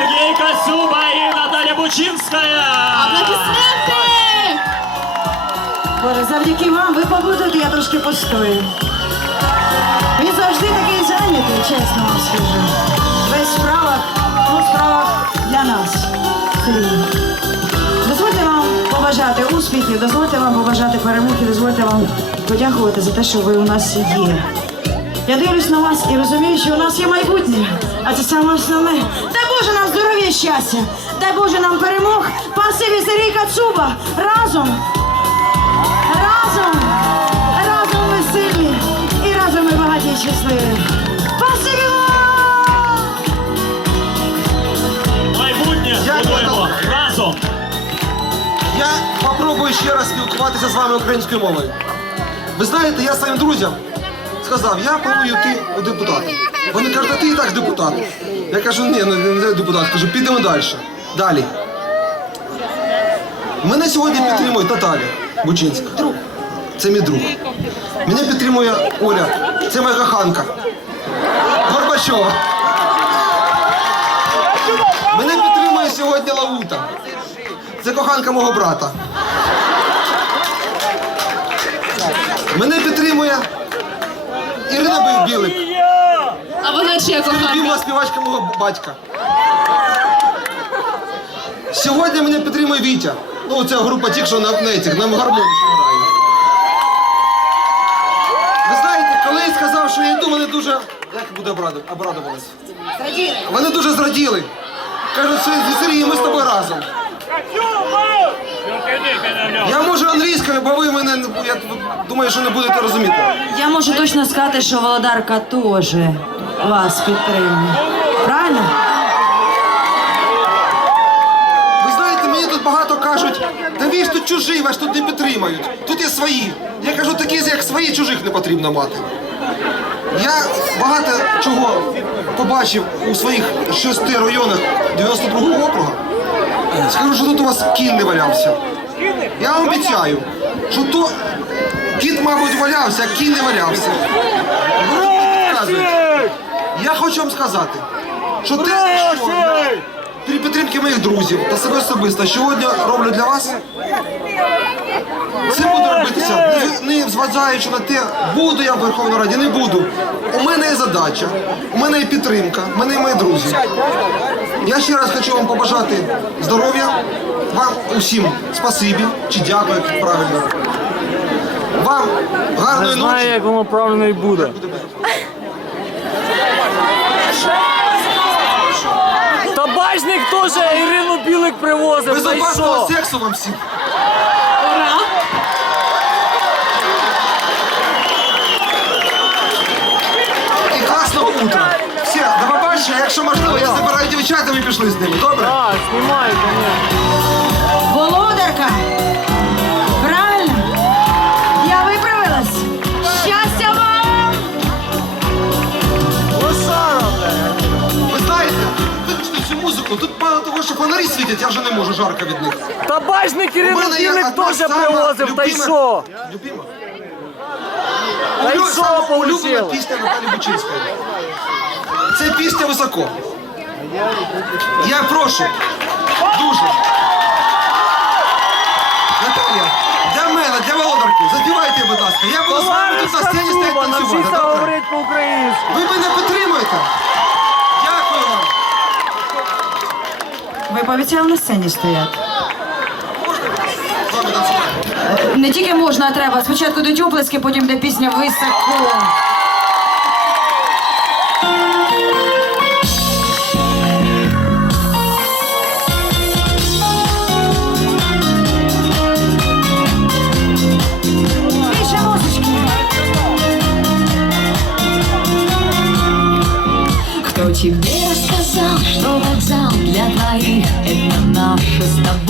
Сергей Косюба и Наталья Бучинская. Аплодисменти! Боже, завдяки вам ви побудете, я трошки поштую. Він завжди такий зайнятий, чесно вам скажу. Весь справа, ну справа для нас. Дозвольте вам побажати успіхів, дозвольте вам побажати перемоги, дозвольте вам подякувати за те, що ви у нас є. Я дивлюсь на вас і розумію, що у нас є майбутнє, а це саме основне. Дай Боже нам щастя! Дай Боже нам перемог! Пасиві Сергій Кацуба! Разом! Разом! Разом ми сильні! І разом ми багаті і щасливі! Пасиві! Майбутнє будуємо разом. Я попробую ще раз спілкуватися з вами українською мовою. Ви знаєте, я своїм друзям сказав, я планую йти у депутати. Вони кажуть, а ти і так депутат. Я кажу, ні, не, не депутат, кажу, підемо далі. Далі. Мене сьогодні підтримує Наталя Бучинська. Це мій друг. Мене підтримує Оля. Це моя коханка. Горбачова. Мене підтримує сьогодні Лаута. Це коханка мого брата. Мене підтримує Ірина Білик, А вона чия коханка? любима співачка мого батька. Сьогодні мене підтримує Вітя. Ну, ця група тих, що на, на, цих, на гармоні що грає. Ви знаєте, коли я сказав, що я йду, вони дуже. Як буде обраду- обрадувались? Вони дуже зраділи. Кажуть, «Це Сергій, ми з тобою разом. Я можу англійською, бо ви мене я думаю, що не будете розуміти. Я можу точно сказати, що Володарка теж вас підтримує. Правильно? Ви знаєте, мені тут багато кажуть, та ви ж тут чужі, вас тут не підтримають. Тут є свої. Я кажу, такі, як свої, чужих не потрібно мати. Я багато чого побачив у своїх шести районах 92-го округу. Скажу, що тут у вас кінь не валявся. Я вам обіцяю, що то кіт, мабуть, валявся, а кінь не валявся. Я хочу вам сказати, що те, що при підтримки моїх друзів та себе особисто сьогодні роблю для вас. Це буду робитися, не, не зважаючи на те, буду я в Верховній Раді, не буду. У мене є задача, у мене є підтримка, у мене є мої друзі. Я ще раз хочу вам побажати здоров'я, вам усім спасибі чи дякую, як правильно. Вам гарної Не знаю, ночі. як воно правильно і буде. Табачник теж Ірину Білик привозив. Та й Безопасного що? сексу вам всім. І класного утра. До побачення. Якщо можливо, я забираю дівчат, ви пішли з ними. Добре? Так, знімай, конечно. Володарка! Правильно? Я виправилась! Щастя вам! Ви знаєте, виключно цю музику. Тут мало того, що фонарі світять, я вже не можу жарко від них. Є Білик одна теж привозив, та й що? Любима? Та й що сама улюблена пісня Наталі Бучинської. Це пісня високо. Я прошу. Дуже. Наталя, для мене, для володарки, задівайте, будь ласка. Я буду з на сцені стояти Куба, танцювати. навчися Добре? говорити по-українськи. Ви мене підтримуєте? Дякую вам. Ви пообіцяли на сцені стояти. З вами танцювати. Не тільки можна, а треба. Спочатку йдуть оплески, потім йде пісня високо. для двоих Это наша с тобой